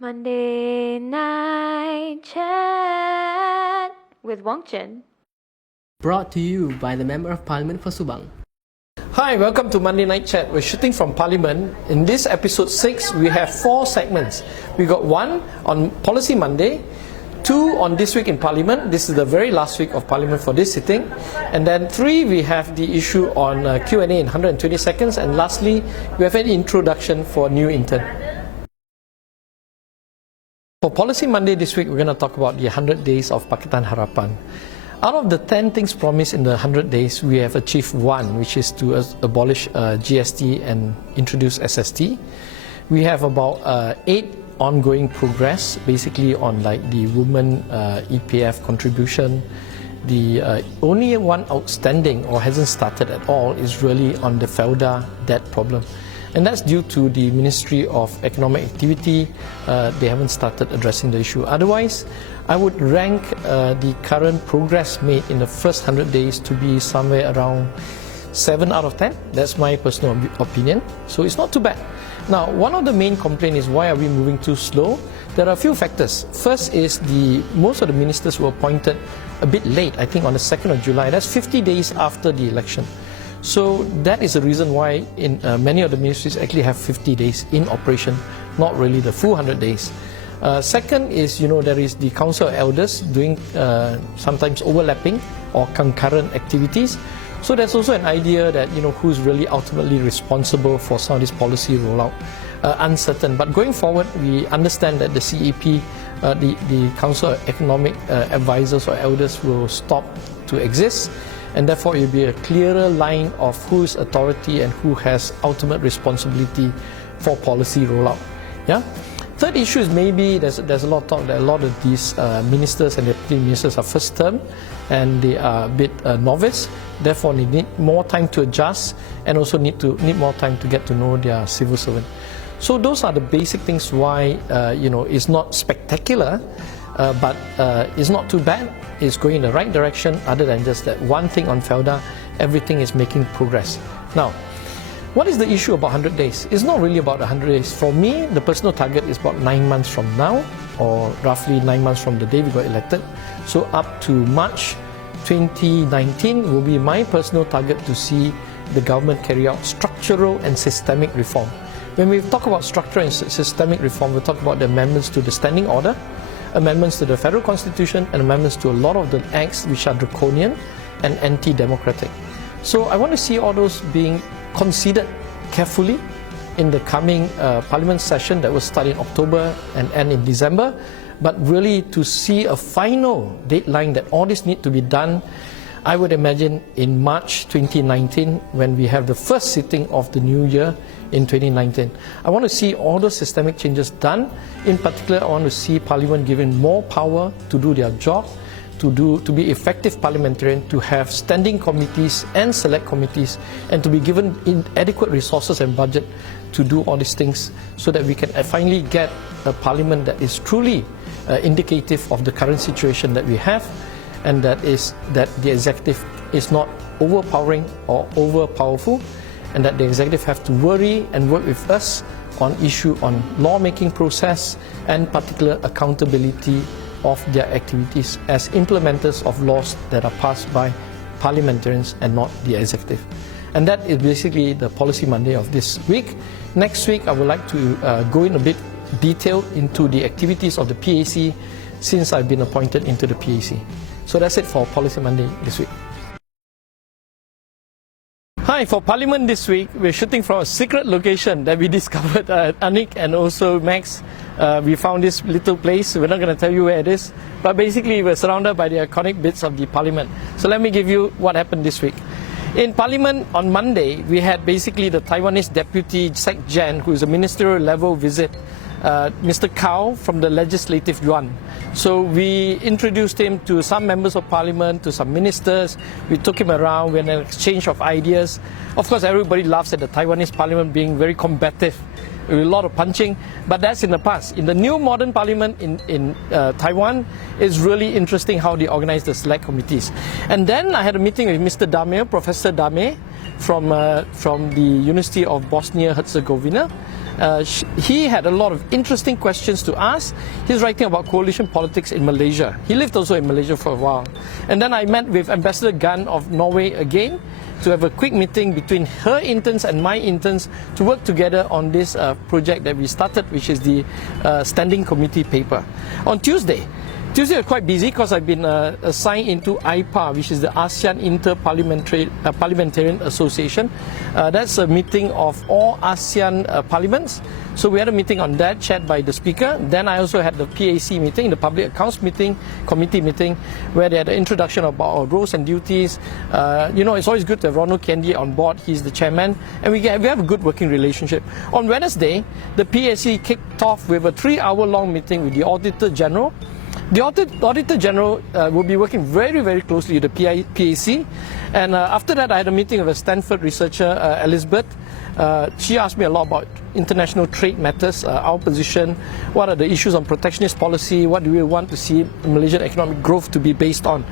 Monday Night Chat with Wong Chen. Brought to you by the Member of Parliament for Subang. Hi, welcome to Monday Night Chat. We're shooting from Parliament. In this episode 6, we have 4 segments. We got 1 on Policy Monday, 2 on This Week in Parliament. This is the very last week of Parliament for this sitting. And then 3, we have the issue on Q&A in 120 seconds. And lastly, we have an introduction for a new intern. For Policy Monday this week, we're going to talk about the 100 days of Pakatan Harapan. Out of the 10 things promised in the 100 days, we have achieved 1, which is to abolish GST and introduce SST. We have about 8 ongoing progress, basically on like the women EPF contribution. The only one outstanding or hasn't started at all is really on the FELDA debt problem. And that's due to the Ministry of Economic Activity. They haven't started addressing the issue. Otherwise, I would rank the current progress made in the first 100 days to be somewhere around 7 out of 10. That's my personal opinion. So it's not too bad. Now, one of the main complaints is why are we moving too slow? There are a few factors. First is most of the ministers were appointed a bit late, I think on the 2nd of July. That's 50 days after the election. So that is the reason why in many of the ministries actually have 50 days in operation, not really the full 100 days. Second is, there is the Council of Elders doing sometimes overlapping or concurrent activities. So there's also an idea that, who's really ultimately responsible for some of this policy rollout. Uncertain. But going forward, we understand that the CEP, the Council of Economic Advisors or Elders will stop to exist. And therefore it will be a clearer line of whose authority and who has ultimate responsibility for policy rollout. Yeah. Third issue is maybe there's a lot of talk that a lot of these ministers and deputy ministers are first term and they are a bit novice. Therefore, they need more time to adjust and also need more time to get to know their civil servant. So those are the basic things why it's not spectacular, but it's not too bad. It's going in the right direction. Other than just that one thing on FELDA, everything is making progress. Now, what is the issue about 100 days? It's not really about 100 days. For me, the personal target is about 9 months from now, or roughly 9 months from the day we got elected. So up to March 2019 will be my personal target to see the government carry out structural and systemic reform. When we talk about structural and systemic reform, we talk about the amendments to the Standing Order, amendments to the Federal Constitution, and amendments to a lot of the acts which are draconian and anti-democratic. So I want to see all those being considered carefully in the coming Parliament session that will start in October and end in December, but really to see a final deadline that all this need to be done, I would imagine in March 2019 when we have the first sitting of the new year in 2019. I want to see all those systemic changes done. In particular, I want to see Parliament given more power to do their job, to be effective parliamentarian, to have standing committees and select committees, and to be given adequate resources and budget to do all these things so that we can finally get a parliament that is truly indicative of the current situation that we have, and that the executive is not overpowering or overpowerful, and that the executive have to worry and work with us on lawmaking process and particular accountability of their activities as implementers of laws that are passed by parliamentarians and not the executive. And that is basically the Policy Monday of this week. Next week, I would like to go in a bit detail into the activities of the PAC since I've been appointed into the PAC. So that's it for Policy Monday this week. Hi, for Parliament this week, we're shooting from a secret location that we discovered, Anik and also Max. We found this little place. We're not going to tell you where it is, but basically we're surrounded by the iconic bits of the Parliament. So let me give you what happened this week. In Parliament on Monday, we had basically the Taiwanese Deputy Sec Gen, who is a ministerial level visit, Mr. Kao from the Legislative Yuan. So we introduced him to some members of Parliament, to some ministers. We took him around. We had an exchange of ideas. Of course, everybody laughs at the Taiwanese Parliament being very combative, with a lot of punching, but that's in the past. In the new modern Parliament in Taiwan, it's really interesting how they organize the select committees. And then I had a meeting with Mr. Dame, Professor Dame, from the University of Bosnia-Herzegovina. He had a lot of interesting questions to ask. He's writing about coalition politics in Malaysia. He lived also in Malaysia for a while. And then I met with Ambassador Gunn of Norway again to have a quick meeting between her interns and my interns to work together on this project that we started, which is the standing committee paper. On Tuesday was quite busy because I've been assigned into IPA, which is the ASEAN Parliamentarian Association. That's a meeting of all ASEAN parliaments. So we had a meeting on that, chaired by the speaker. Then I also had the PAC meeting, the Public Accounts meeting, committee meeting, where they had an introduction about our roles and duties. It's always good to have Ronald Kendi on board. He's the chairman, and we have a good working relationship. On Wednesday, the PAC kicked off with a 3-hour-long meeting with the Auditor General. The Auditor General will be working very, very closely with the PAC. And after that, I had a meeting with a Stanford researcher, Elizabeth. She asked me a lot about international trade matters, our position, what are the issues on protectionist policy, what do we want to see Malaysian economic growth to be based on.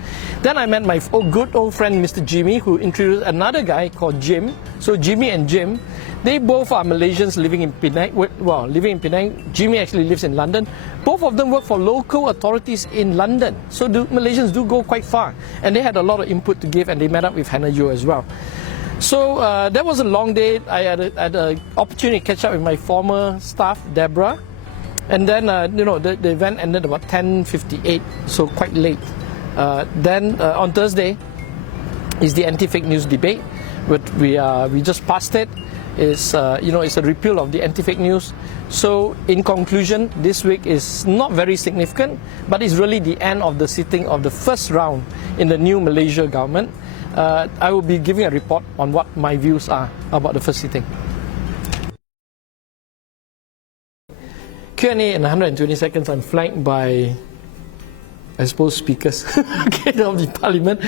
Then I met my good old friend, Mr. Jimmy, who introduced another guy called Jim. So Jimmy and Jim, they both are Malaysians living in Penang. Well, living in Penang. Jimmy actually lives in London. Both of them work for local authorities in London. So the Malaysians do go quite far. And they had a lot of input to give, and they met up with Hannah Yeoh as well. So that was a long day. I had an opportunity to catch up with my former staff, Deborah. And then, the event ended about 10:58, so quite late. Then on Thursday is the anti-fake news debate. But we just passed it. It's a repeal of the anti-fake news. So in conclusion, this week is not very significant, but it's really the end of the sitting of the first round in the new Malaysia government. I will be giving a report on what my views are about the first sitting. Q&A in 120 seconds. I'm flanked by, I suppose, speakers of the parliament.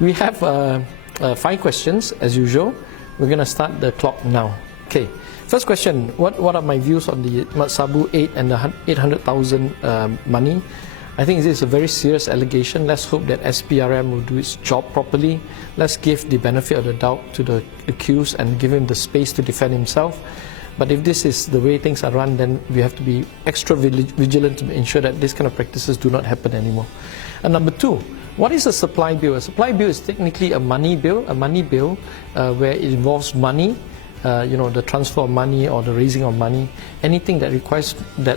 We have 5 questions as usual. We're going to start the clock now. Okay. First question, what are my views on the Mat Sabu 8 and the 800,000 money? I think this is a very serious allegation. Let's hope that SPRM will do its job properly. Let's give the benefit of the doubt to the accused and give him the space to defend himself. But if this is the way things are run, then we have to be extra vigilant to ensure that this kind of practices do not happen anymore. And number 2, what is a supply bill? A supply bill is technically a money bill where it involves money, the transfer of money or the raising of money. Anything that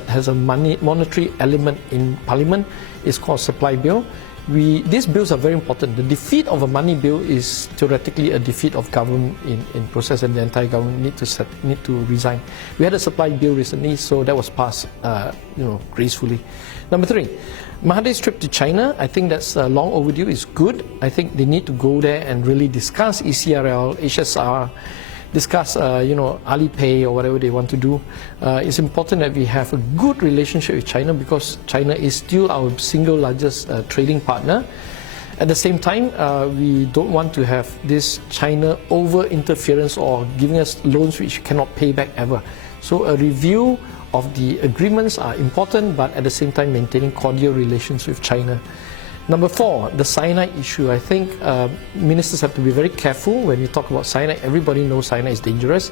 has a monetary element in Parliament is called supply bill. These bills are very important. The defeat of a money bill is theoretically a defeat of government in process, and the entire government need to resign. We had a supply bill recently, so that was passed gracefully. Number 3, Mahathir's trip to China, I think that's long overdue. It's good. I think they need to go there and really discuss ECRL, HSR, discuss Alipay or whatever they want to do. It's important that we have a good relationship with China because China is still our single largest trading partner. At the same time, we don't want to have this China over interference or giving us loans which cannot pay back ever. So a review of the agreements are important, but at the same time maintaining cordial relations with China. Number 4, the cyanide issue. I think ministers have to be very careful when we talk about cyanide. Everybody knows cyanide is dangerous.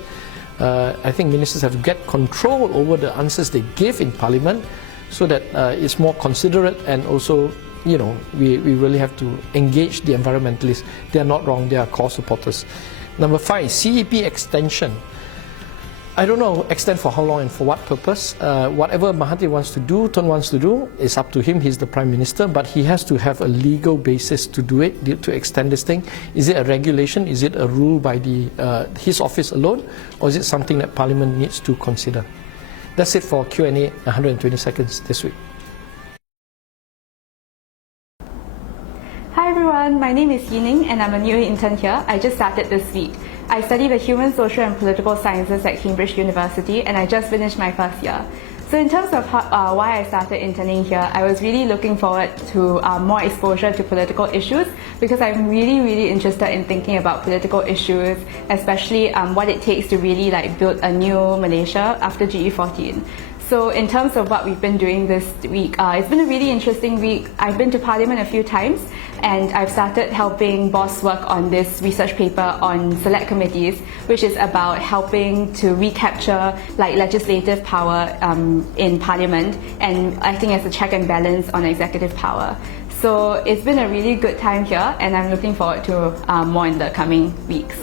I think ministers have to get control over the answers they give in Parliament so that it's more considerate, and also, we really have to engage the environmentalists. They are not wrong, they are core supporters. Number 5, CEP extension. I don't know extend for how long and for what purpose. Whatever Mahathir wants to do, Tun wants to do, is up to him. He's the Prime Minister, but he has to have a legal basis to do it, to extend this thing. Is it a regulation? Is it a rule by his office alone? Or is it something that Parliament needs to consider? That's it for Q&A 120 seconds this week. Hi everyone, my name is Yining and I'm a new intern here. I just started this week. I study the Human, Social and Political Sciences at Cambridge University and I just finished my first year. So in terms of why I started interning here, I was really looking forward to more exposure to political issues because I'm really interested in thinking about political issues, especially what it takes to really build a new Malaysia after GE14. So in terms of what we've been doing this week, it's been a really interesting week. I've been to Parliament a few times, and I've started helping Boss work on this research paper on select committees, which is about helping to recapture legislative power in Parliament and acting as a check and balance on executive power. So it's been a really good time here, and I'm looking forward to more in the coming weeks.